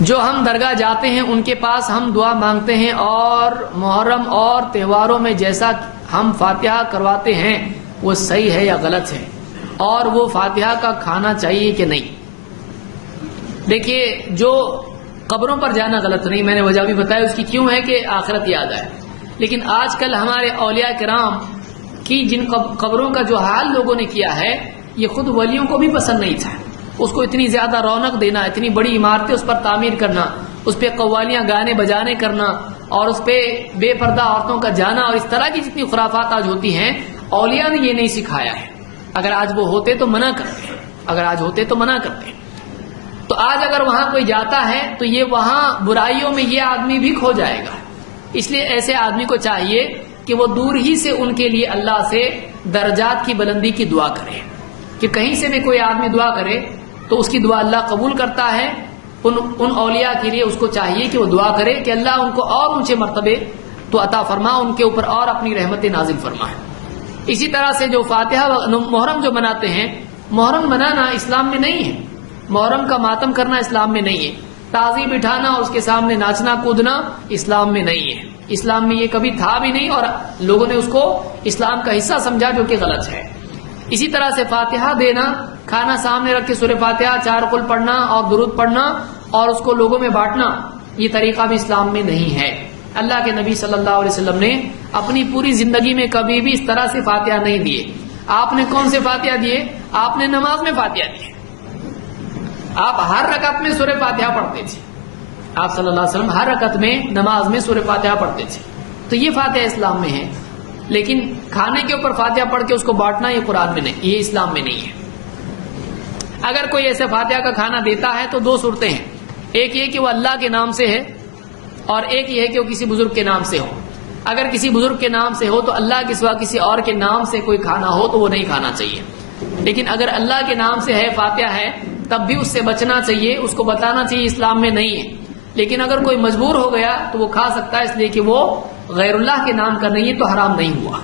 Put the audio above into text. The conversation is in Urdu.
جو ہم درگاہ جاتے ہیں ان کے پاس ہم دعا مانگتے ہیں اور محرم اور تہواروں میں جیسا ہم فاتحہ کرواتے ہیں وہ صحیح ہے یا غلط ہے، اور وہ فاتحہ کا کھانا چاہیے کہ نہیں؟ دیکھیے، جو قبروں پر جانا غلط نہیں، میں نے وجہ بھی بتایا اس کی کیوں ہے کہ آخرت یاد آئے، لیکن آج کل ہمارے اولیاء کرام کی جن قبروں کا جو حال لوگوں نے کیا ہے یہ خود ولیوں کو بھی پسند نہیں تھا۔ اس کو اتنی زیادہ رونق دینا، اتنی بڑی عمارتیں اس پر تعمیر کرنا، اس پہ قوالیاں گانے بجانے کرنا، اور اس پہ بے پردہ عورتوں کا جانا، اور اس طرح کی جتنی خرافات آج ہوتی ہیں، اولیاء نے یہ نہیں سکھایا ہے۔ اگر آج وہ ہوتے تو منع کرتے، تو آج اگر وہاں کوئی جاتا ہے تو یہ وہاں برائیوں میں یہ آدمی بھی کھو جائے گا۔ اس لیے ایسے آدمی کو چاہیے کہ وہ دور ہی سے ان کے لیے اللہ سے درجات کی بلندی کی دعا کرے، کہ کہیں سے بھی کوئی آدمی دعا کرے تو اس کی دعا اللہ قبول کرتا ہے۔ ان اولیاء کے لیے اس کو چاہیے کہ وہ دعا کرے کہ اللہ ان کو اور اونچے مرتبے تو عطا فرما، ان کے اوپر اور اپنی رحمت نازل فرمائے۔ اسی طرح سے جو فاتحہ محرم جو مناتے ہیں، محرم منانا اسلام میں نہیں ہے، محرم کا ماتم کرنا اسلام میں نہیں ہے، تعزیہ بٹھانا اور اس کے سامنے ناچنا کودنا اسلام میں نہیں ہے، اسلام میں یہ کبھی تھا بھی نہیں، اور لوگوں نے اس کو اسلام کا حصہ سمجھا، جو کہ غلط ہے۔ اسی طرح سے فاتحہ دینا، کھانا سامنے رکھ کے سورہ فاتحہ 4 قل پڑھنا اور درود پڑھنا اور اس کو لوگوں میں بانٹنا، یہ طریقہ بھی اسلام میں نہیں ہے۔ اللہ کے نبی صلی اللہ علیہ وسلم نے اپنی پوری زندگی میں کبھی بھی اس طرح سے فاتحہ نہیں دیے۔ آپ نے کون سے فاتحہ دیے؟ آپ نے نماز میں فاتحہ دیے، آپ ہر رکعت میں سورہ فاتحہ پڑھتے تھے، آپ صلی اللہ علیہ وسلم ہر رکعت میں نماز میں سورہ فاتحہ پڑھتے تھے، تو یہ فاتحہ اسلام میں ہے۔ لیکن کھانے کے اوپر فاتحہ پڑھ کے اس کو بانٹنا یہ قرآن میں نہیں، یہ اسلام میں نہیں ہے۔ اگر کوئی ایسے فاتحہ کا کھانا دیتا ہے تو 2 صورتیں ہیں، ایک یہ کہ وہ اللہ کے نام سے ہے، اور ایک یہ ہے کہ وہ کسی بزرگ کے نام سے ہو۔ اگر کسی بزرگ کے نام سے ہو تو اللہ کے سوا کسی اور کے نام سے کوئی کھانا ہو تو وہ نہیں کھانا چاہیے، لیکن اگر اللہ کے نام سے ہے، فاتحہ ہے، تب بھی اس سے بچنا چاہیے، اس کو بتانا چاہیے اسلام میں نہیں ہے۔ لیکن اگر کوئی مجبور ہو گیا تو وہ کھا سکتا ہے، اس لیے کہ وہ غیر اللہ کے نام کا نہیں ہے، تو حرام نہیں ہوا۔